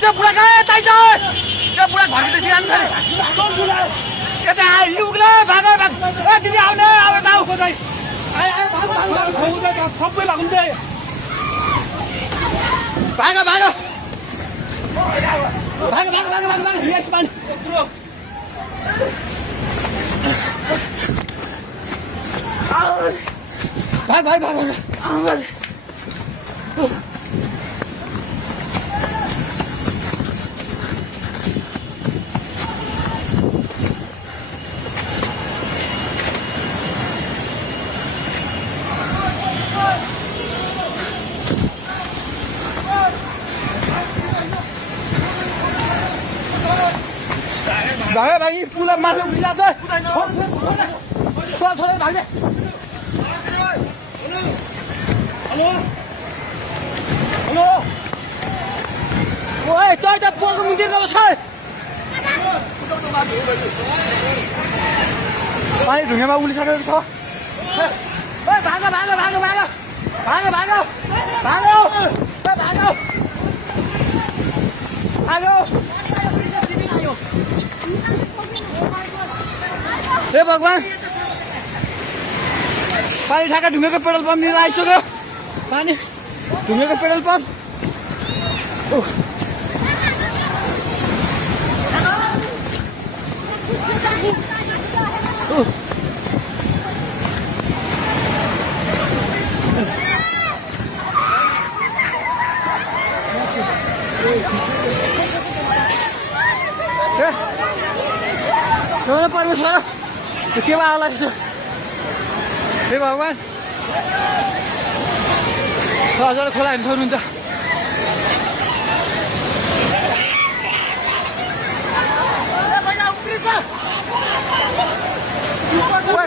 त्यो बुढा कहाँ यतै छ त्यो बुढा घरभित्र सिरान थरे यतै आइलुग्ला भाग भाग ए दिदी आउने अब जाऊ खोदै आइ आइ भाग भाग भाग सबै भाग्दै भाग भाग भाग भाग भाग भाग भाग यस मान भाग भाग भाग भाग भागे भागी पुला माथि उभिला छ छोड छोड भाग्ने हेलो हेलो ओए तै त पोको मिन्दिर गयो छ पानी ढुङ्गामा उलिसकेको छ ओए भाग भाग भाग भाग भाग भाग भाग भाग भाग हे भगवान पानी ठाका ढुङ्गेको पेट्रोल पम्प लिएर आइसक्यो पानी ढुङ्गेको पेट्रोल पम्प परमेश्वर के आला हे भगवान हजुर खोला हेर्नु सक्नुहुन्छ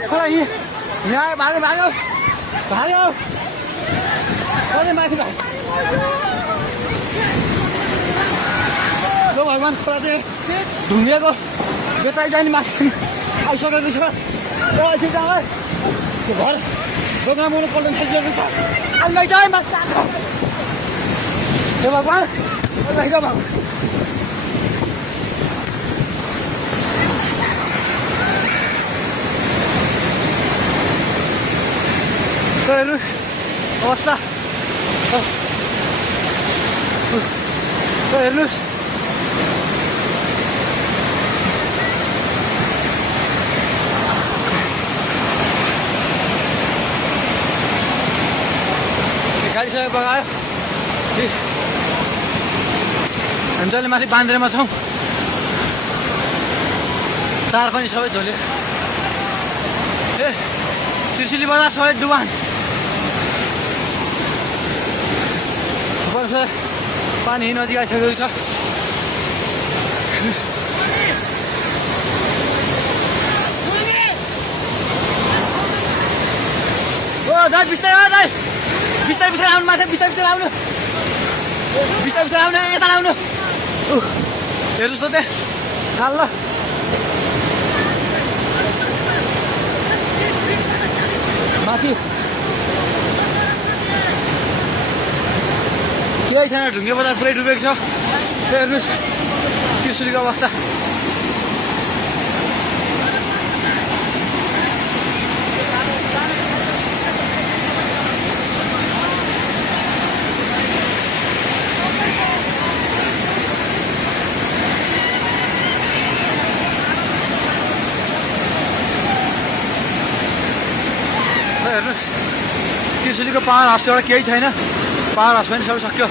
खोला यहाँ भाग्यो भाग्यो भाग्यो माथि भाग भगवान खोला चाहिँ ढुङ्गेको बेताइ जाने माथि आइसकेको छ एकछिन जाँदा घर दोकान बनाउनु पल्टन थालिसकेको छ अलमाइ चाहिँ माथि आएको हे भगवान अलमाइ जा भगवान हेर्नु अवस्था हेर्नुहोस् गाडी सबै बगायो हामी जहिले माथि बान्द्रेमा छौँ तार पनि सबै झोल्यो ए त्रिशुली बजार सबै डुबान पानी नजिक आइसकेको छ ओ दाइ बिस्तारै दाइ बिस्तारै बिस्तारै आउनु माथि बिस्तारै बिस्तारै आउनु बिस्तारै बिस्तारै आउनु यता आउनु हेर्नुहोस् त त्यहाँ खाल ल माथि केही छैन ढुङ्गे बजार पुरै डुबेको छ हेर्नुहोस् त्रिशुलीको अवस्था हेर्नुहोस् त्रिशुलीको पावर हाउसबाट केही छैन पावर हाउस पनि सबै सक्यो